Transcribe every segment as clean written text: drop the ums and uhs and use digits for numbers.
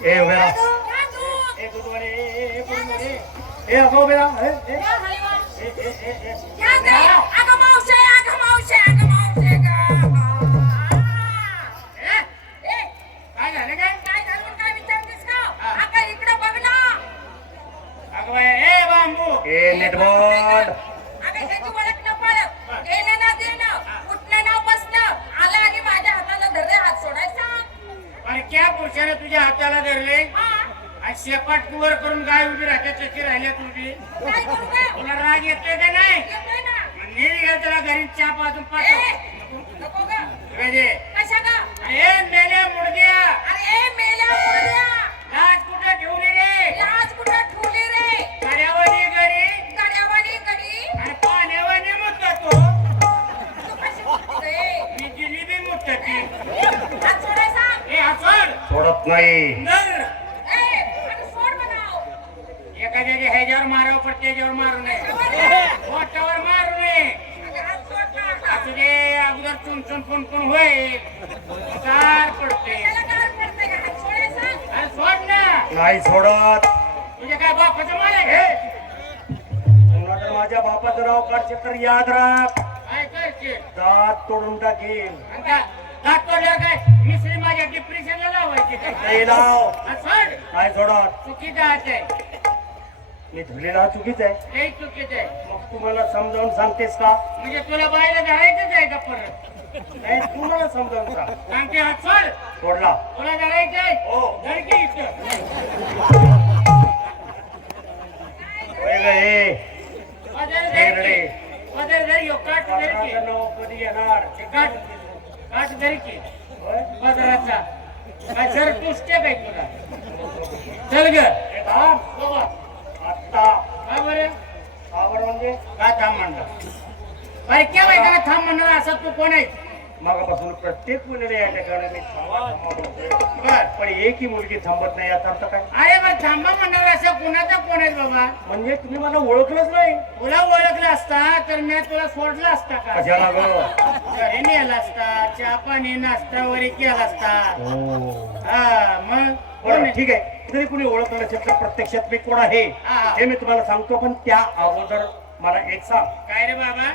ए उभे राहा. ए बुधवारे ए बुधवारे ए अगो उभे राहा. काय झालं काय अगं बाई ए बांबू ए नेटबॉल अरे क्या पुरुषाने तुझ्या हाताला धरले आणि शेपाट वर करून गाय उभी राहते तशी राहिल्या तुझी तुला राग येतोय का नाही त्याला घरी चहा पाजून मेल्या मुडद्या लाज कुठे ठेवली रे कार्यावानी घरी आणि पाण्यावानी मुद्दा तो मी जिलेबी मुद्दाची सोडत नाही एखाद्याच्या ह्याच्यावर मारावं पण त्याच्यावर मारू नये पोटावर मारू नये असू दे अगोदर चुनचुन फोन होईल कार पडते अरे सोड ना नाही सोडत तुझ्या काय बापाचं मला घे तुला माझ्या बापाचं नाव काढशील तर याद राख काय करशील दात तोडून टाकील दात तोडल्यावर काय मिसळी माझ्या डिप्रेशनला लावायची नाही लाव सोड काय सोडत चुकीचं आहे मी धुलेला चुकीच आहे हे चुकीच आहे मग तुम्हाला समजावून सांगतेस का म्हणजे तुला बायला धरायचंच आहे का परत नाही तुम्हाला समजावून सांगते हात सोड सोडला तुला धरायचंय हो धरकी कधी येणार काट धरकी बाजाराचा काय सर तुष्टे काय तुला चल ग आता का बरं म्हणजे काय थांब म्हणलं अरे क्या माहिती का थांब म्हणणार असं तू कोण आहे मागापासून प्रत्येक मुलीला या ठिकाणी मी बर पण एकही मुलगी थांबत नाही याचा अर्थ काय अरे मग थांबा म्हणणार असं कोणाचा कोण आहे बाबा म्हणजे तुम्ही मला ओळखलंच नाही तुला ओळखलं असता तर मी तुला सोडलं असता का कशाला घरी नेला असता चहा पाणी नाश्ता वगैरे केला असता हा मग ठीक आहे जरी कुणी ओळखलं असेल तर प्रत्यक्षात मी कोण आहे हे मी तुम्हाला सांगतो पण त्या अगोदर मला एक सांग काय रे बाबा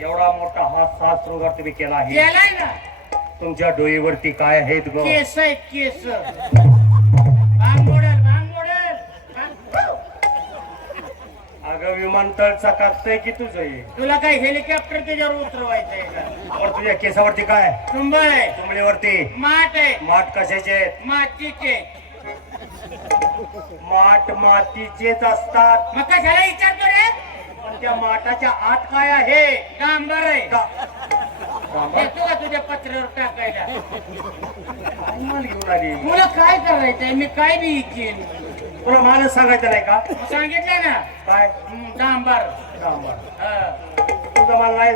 एवढा मोठा हा सात शृंगार तुम्ही केला आहे केलाय ना तुमच्या डोईवरती काय आहेत ग केस आहेत केस भांग मोडेल अगं विमानतळ चकाकतंय की तुझं तुला काय हेलिकॉप्टर त्याच्यावर उतरवायचंय का और तुझ्या केसावरती काय तुंबळ आहे तुंबळीवरती माठ आहे माठ कशाचे आहेत मातीचे माठ मातीचेच असतात मग कशाला विचारतो रे पण त्या माठाच्या आत काय आहे डांबर आहे येतो का तुझ्या पत्र्यावर टाकायला घेऊन आली तुला काय करायचंय मी काय बी इच्छेन तुला मला सांगायचं नाही का सांगितलं ना काय डांबर तुझं मला नाही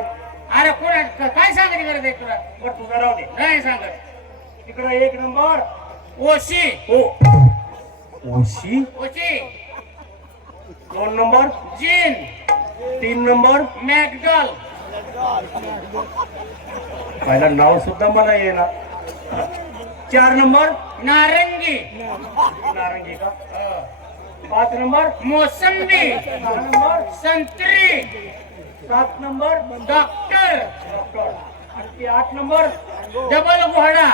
अरे कोणा काय सांगायची गरज आहे तुला बरं तुझं राहू दे नाही सांगत तिकडं एक नंबर ओशी हो ओशी ओशी 2 नंबर जीन 3 नंबर मॅकडॉल पहिला नाव सुद्धा मला येणार 4 नंबर नारंगी नारंगी का 5 नंबर मोसंबी 6 नंबर संत्री 7 नंबर डॉक्टर आणि 8 नंबर डबल घोडा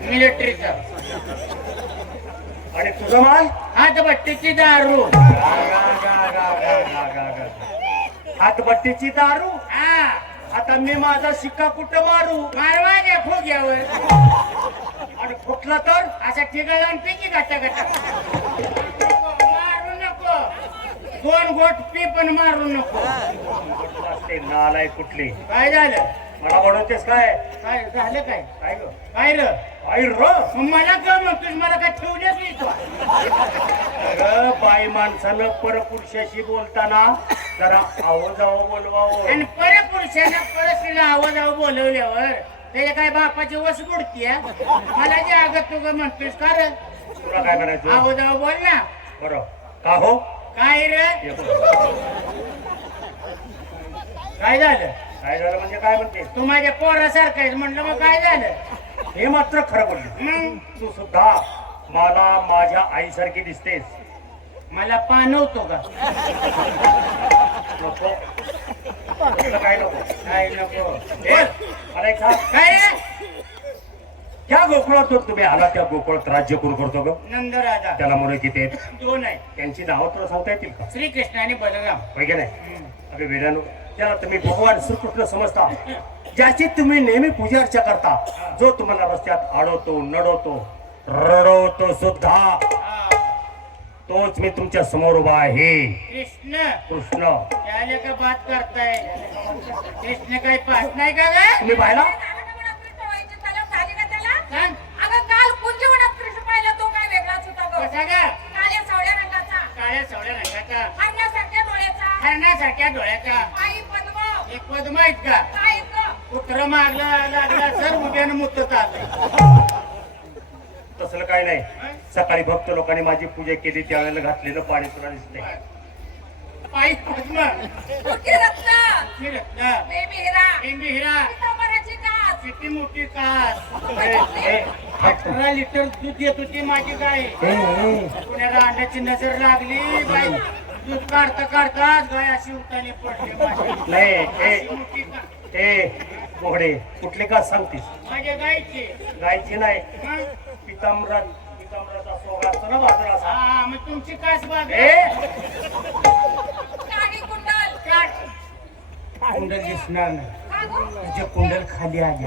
मिलिटरीचा आणि तुझं माल हातभट्टीची दारू हातभट्टीची दारू हा आता मी माझा शिक्का कुठं मारू मारवाच्या फुग्यावर आणि फुटला तर असा ठिकाण आणते की गटा गटा मारू नको 2 गोट पी पण मारू नको नालाय कुठली काय झालं मला बनवतेस काय काय झालं काय काय ग काय र काय र मला का म्हणतोस मला काय ठेवलेच नाही तू अगं बाई माणसानं परपुरुषाशी बोलताना जरा आवाजावं बोलवावं आणि परपुरुषानं परस्त्रीला आवाजावं बोलवल्यावर त्याच्या काय बापाची वस बुडती मला जे आगत तू म्हणतोस का र तुला काय करायचं आवाजावं बोल ना बरं का हो काय रे काय झालं काय झालं म्हणजे काय म्हणते तू माझ्या पोरासारखं आहेस म्हटलं मग काय झालं हे मात्र खरं बोलली. तू सुद्धा मला माझ्या आईसारखी दिसतेस. मला पाणवतो का? नको तुला काय नको. काय नको. ए, मला एक सांग. काय रे? ज्या गोकुळातून तुम्ही आला त्या गोकुळात राज्य कोण करतो ग? नंदराजा. त्याला मुलं किती आहेत? 2 आहे. त्यांची नावं तुला सांगता येतील का? श्रीकृष्ण आणि बलराम. होय की नाही? अरे वेदानो, त्याला तुम्ही भगवान श्रीकृष्ण समजता, ज्याची तुम्ही नेहमी पूजा अर्चा करता, जो तुम्हाला रस्त्यात अडवतो, नडवतो, रडवतो सुद्धा, हा. तोच मी तुमच्या समोर उभा आहे. कृष्ण. कृष्ण. त्याले का बात करताय? कृष्ण काही पाहत नाही का ग? तुम्ही पाहिला? सांग. कसा ग? काळ्या सावळ्या रंगाचा, हरणासारख्या डोळ्याचा, एक पद्म आहेत का? कुत्र मागला लागला सर उभ्यानं मुतत आलंय. तसलं काही नाही. सकाळी भक्त लोकांनी माझी पूजा केली त्यावेळेला घातलेलं पाणी तुला दिसतंय. पायी पद्म, ही रत्न, बिंबी हिरा, किती मोठी कास, 18 लिटर दूध देत होती माझी गाय. पुण्याला अंड्याची नजर लागली, गाय दूध काढता काढताच गाय अशी उतानी पडली माझी. नाही अशी मोठी कास. ए मोहडे, कुठली का सांगतीस? माझ्या गायची. गायची नाही, मग? पितांबराचा सोगा असतो ना बाजूला असा. हा, मग तुमची कास बाग. कुंडल दिसणार नाही, तुझे कुंडल खाली आले.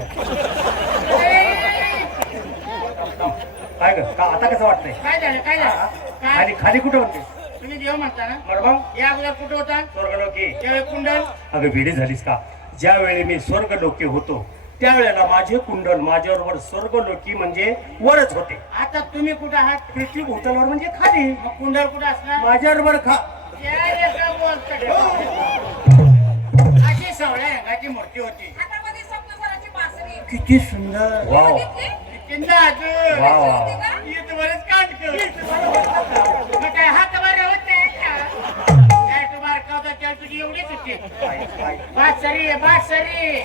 काय ग का आता कसं वाटतंय? काय झालं? काय झालं? काय? खाली खाली कुठं म्हणते? तुम्ही देव म्हणता ना? मग या अगोदर कुठं होता? स्वर्गलोकी. त्यावेळी कुंडल. अगं वेडी झालीस का? ज्या वेळी मी स्वर्गलोकी होतो त्यावेळेला माझे कुंडल माझ्याबरोबर स्वर्गलोकी म्हणजे वरच होते. आता तुम्ही कुठं आहात? पृथ्वी भूतलावर म्हणजे खाली. मग कुंडल कुठं असणार? माझ्याबरोबर खा. या एका बोलता. अशी सावळ्या रंगाची मूर्ती होती. किती सुंदर. वाव चिंता अजून. वा वा. इथवरच काढतो. मग काय हात वर होत नाही का? काय तू बारका होता तेव्हा तुझी एवढीच होती. बासरी आहे, बासरी.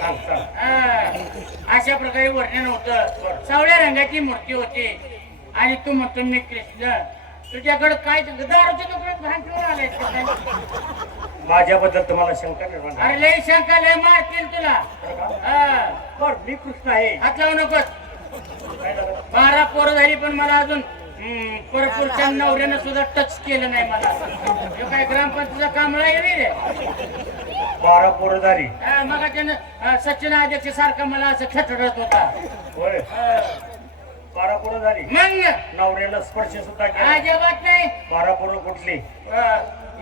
अशा प्रकारे वर्णन होतं. सावळ्या रंगाची मूर्ती होती आणि तू म्हणतो मी कृष्ण. तुझ्याकडे काय दारूच्या दुकानात भान ठेवून आलाय का? माझ्याबद्दल तुम्हाला शंका निर्माण झाली? अरे लय शंका लय मारतील तुला. बर मी कृष्ण आहे. हात लावू नकोस. काय झालं? 12 पोरं झाली पण मला अजून परपुरुषांना नवऱ्यानं सुद्धा टच केलं नाही मला. हे काय ग्रामपंचायतीचं काम नाही रे. 12 पोरं झाली. मग त्यानं सचिन अध्यक्ष सारखा मला असं खटरत होता. होय 12 पोरं झाली. मग नवऱ्याला स्पर्श सुद्धा केला. अजिबात नाही. 12 पोरं कुठली?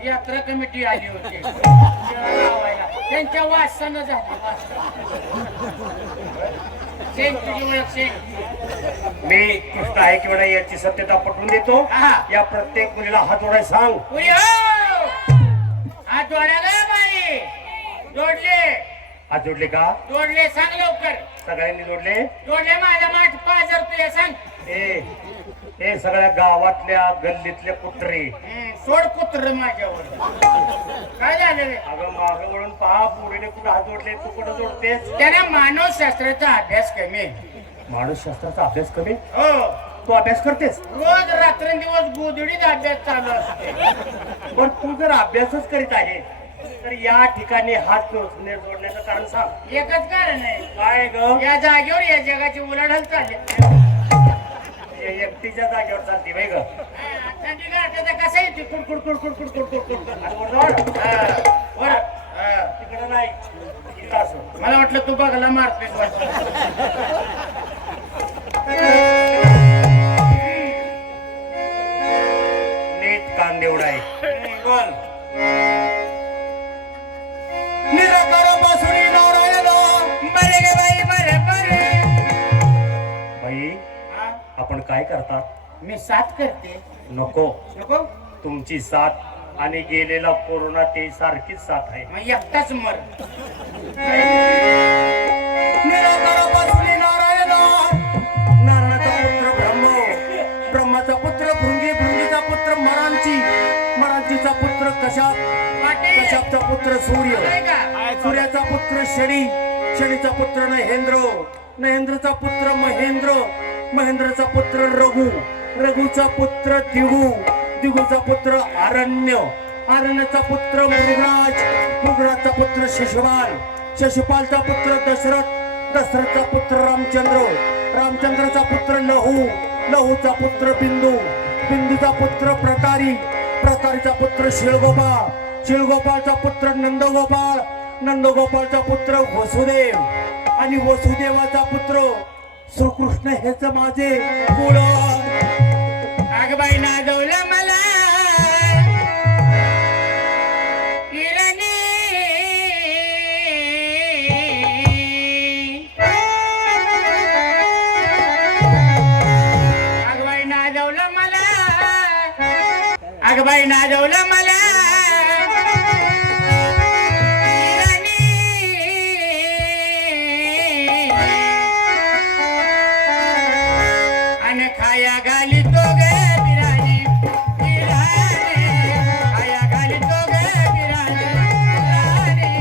यात्रा कमिटी आली होती लावायला. त्यांच्या वासानं झाली. शेख तुझी ओळख शेख. मी कृष्ण आहे किंवा नाही याची सत्यता पटवून देतो. हा. या प्रत्येक मुलीला हात जोडाय सांग. पुरी हो. हात जोडायला बाई. जोडले. हात जोडले का? जोडले. सांग लवकर. सगळ्यांनी जोडले. जोडले माझ्या माठ 5,000 रुपये सांग. हे सगळ्या गावातल्या गल्लीतले कुत्रे. सोड कुत्र माझ्यावर. काय झालं रे? अगं मागे वळून पहा, पोरीने कुठं हात जोडले, तू कुठं जोडतेस? त्याने मानवशास्त्राचा अभ्यास कमी. मानसशास्त्राचा अभ्यास कमी? हो. तू अभ्यास करतेस? रोज रात्रंदिवस गोधडीत अभ्यास चालू असते. पण तू जर अभ्यासच करीत आहे तर या ठिकाणी हात जोडण्याचं कारण सांग. एकच कारण आहे. काय ग? या जागेवर या जगाची उलाढाल चालली. एकटीच्या जागेवर चालती बाई ग. थंडी गाठत कसं येते कुडकुड कुडकुड कुडकुड कुडकुड. तिकडं नाही, इथं असं. मला वाटलं तू बघायला मारतोय वाटतं. नीट कान देवडा आहे. बोल. निराकारापासून नारायण बरे गे बाई बरे बरे. बाई आपण काय करता? मी साथ करते. नको नको. तुमची साथ आणि गेलेला कोरोना ते सारखीच साथ आहे. मग एकटाच मर. निराकारापासून नारायण, नारायणाचा पुत्र ब्रह्म, ब्रह्माचा पुत्र भृंगी, भृंगीचा पुत्र मरांची, मरांचीचा पुत्र कशाप, कशापचा पुत्र सूर्य, सूर्याचा पुत्र शनी, शनीचा पुत्र महेंद्र, महेंद्रचा पुत्र महेंद्र, महेंद्रचा पुत्र रघु, रघुचा पुत्र दिगू, दिगूचा पुत्र आरण्य, आरण्याचा पुत्र मृगराज, मृगराजचा पुत्र शिशुपाल, शिशुपालचा पुत्र दशरथ, दशरथचा पुत्र रामचंद्र, रामचंद्रचा पुत्र लहू, लहूचा पुत्र बिंदू, बिंदूचा पुत्र प्रतारी, प्रतारीचा पुत्र शिळगोपाळ, शिळगोपाळचा पुत्र नंदगोपाळ, नंदगोपाळचा पुत्र वसुदेव आणि वसुदेवाचा पुत्र श्रीकृष्ण हेच माझे कुळ. अगबाई नाजवलं मला किरणी, अगबाई नाजवलं मला, अगबाई नाजवलं मला अन खाया घाली तो गे बिराणी, बिराणी खाया घाली तो गे बिराणी, बिराणी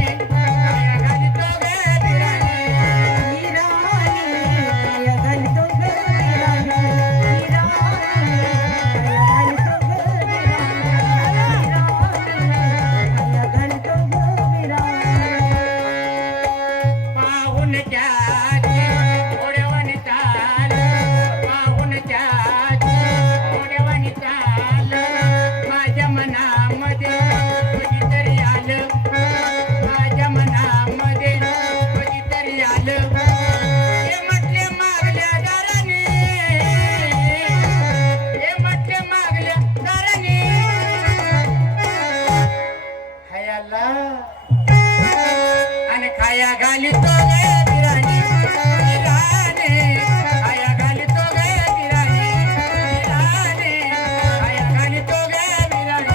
खाया घाली तो गे बिराणी, पाहून त्याची घोड्यावानी चाल, पाहून त्याची घोड्यावानी चाल, माझ्या मनामध्ये कधीतरी आलं, माझ्या मनामध्ये कधीतरी आलं, हे म्हटले मागल्या दाराने, हे म्हटले मागल्या दाराने, हयाला आणि खाया घाली तो गे बिराणी, बिराणी खाया घाली तो गे बिराणी, बिराणी खाया घाली तो गे बिराणी,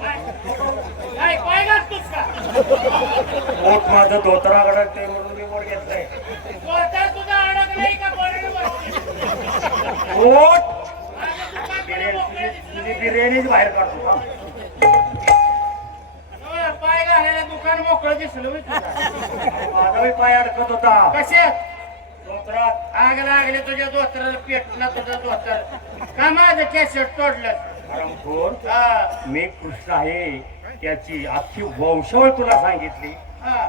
काय पाय घालतोस का? पोट माझं धोतराकडे ते म्हणून मी वर घेतलंय. पोटात तुझा अडकलाय का पोटावर? पोट माझं दुकान मोकळं दिसलं. तुझी बिर्याणीच बाहेर काढतो का? एवढं पाय घालायला दुकान मोकळं दिसलं होय तुझं. माझाही पाय अडकत होता कशात? धोतरात. आग लागले तुझ्या दोस्ताला, पेटला तुझा दोस्तर का माझं कॅसेट तोडलं? हरामखोर, हा, मी कृष्ण आहे त्याची अख्खी वंशावळ तुला सांगितली. हा.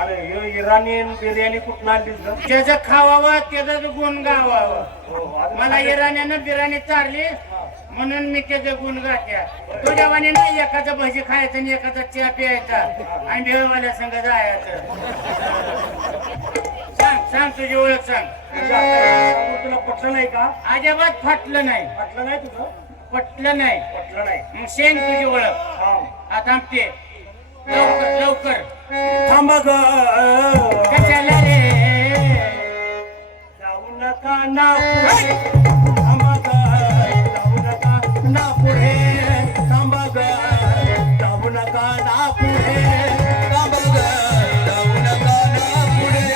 आणि हे इराणी बिर्याणी कुठं आणलीस ग? ज्याचं खावावं त्याचं गुण गावावं. हो, अजून मला इराण्यानं बिर्याणी चारली म्हणून मी त्याचं गुण गात्या. तुझ्या वाणी नाही एखादं भजी खायचं आणि एखादा चहा प्यायचा आणि भेळवाल्या संग जायचं. सांग सांग तुझी ओळख सांग. तुझ्या हाताला सांगून तुला पटलं नाही का? अजिबात फाटलं नाही, पटलं नाही तुझं? पटलं नाही. पटलं नाही. मग शेंग तुझी ओळख. थांब. हा थांबते. लवकर लवकर. थांब ग. कशाला रे? जाऊ नका ना पुढे. थांब ग. जाऊ नका ना पुढे. थांब ग. जाऊ नका ना पुढे. थांब ग. जाऊ नका ना पुढे.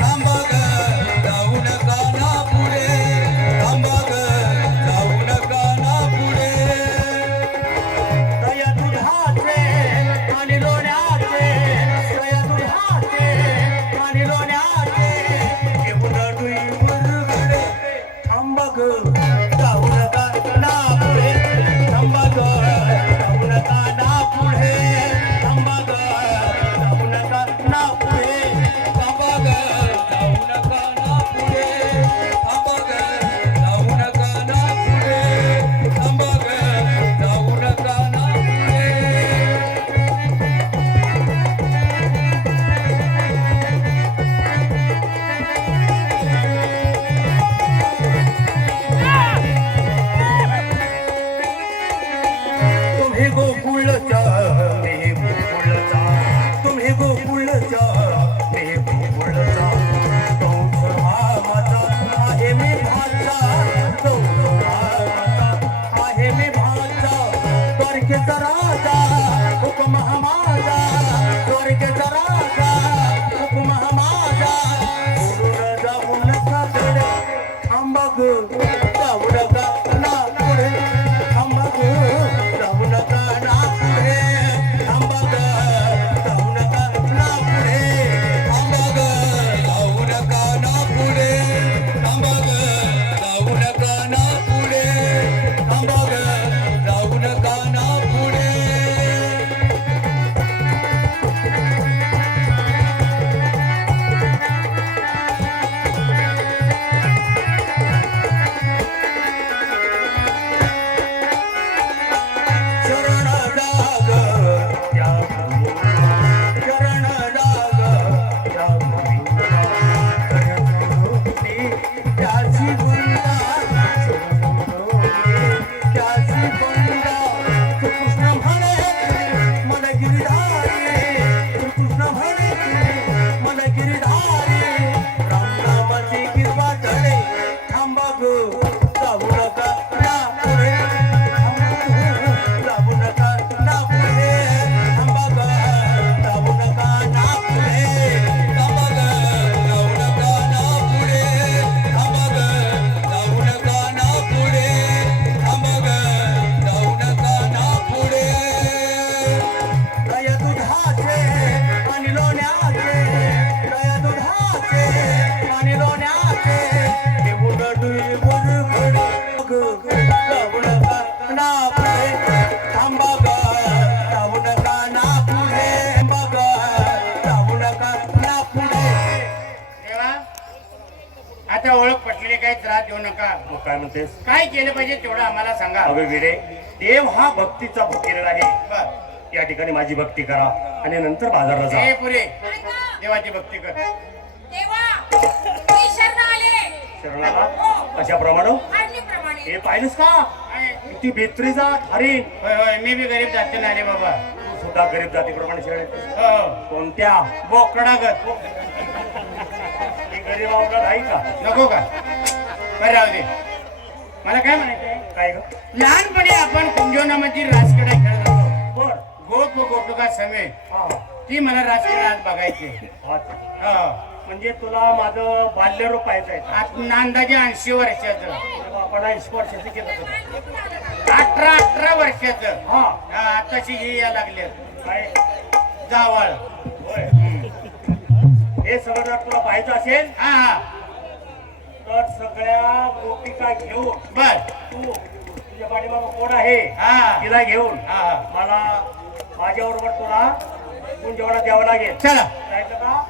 थांब ग. जाऊ नका ना पुढे. थांब ग. जाऊ नका ना पुढे. दया दुधाचे आणि लोण्याचे, दया दुधाचे आणि लोण्याचे, घेऊन डुई मुरगडे. थांब म्हणतेस? काय केलं पाहिजे तेवढं आम्हाला सांगा. अगं विडे, देव हा भक्तीचा भुकेलेला आहे. बर. या ठिकाणी माझी भक्ती करा आणि नंतर बाजारला जा. हे पुरे देवाची भक्ती कर. शरणाला अशाप्रमाणे हे पाहिलंस का? काय? किती बेत्री जात हरिण. होय होय, मी बी गरीब जाते ना रे बाबा. तू सुद्धा गरीब जातीप्रमाणे शरण येतोस. हो, कोणत्या? बोकडागत. ही गरीब अवघड आहे का? नको का? बरं राहू दे. मला काय म्हणायचंय, काय ग? लहानपणी आपण कुंजोनामध्ये राजकडे खेळत होतो. बर. गोप गोपिका समेत हा. ती मला राजकीय आज बघायची. अच्छा. हो. म्हणजे तुला माझं बाल्यरूप पाहायचं आहे. आता अंदाजे 80 वर्षाचं. आपण 80 वर्षाची केलं होतं. 18 वर्षाचं. हा. आताशी हे या लागले काय? जावळ. होय. हे सगळं जर तुला पाहायचं असेल हा हा. तर सगळ्या गोपिका घेऊन बर. तू तुझ्या पाठीमागं कोण आहे हा तिला घेऊन हा. मला माझ्या बरोबर तुला जेवढा द्यावं लागेल. चला. जायचं का?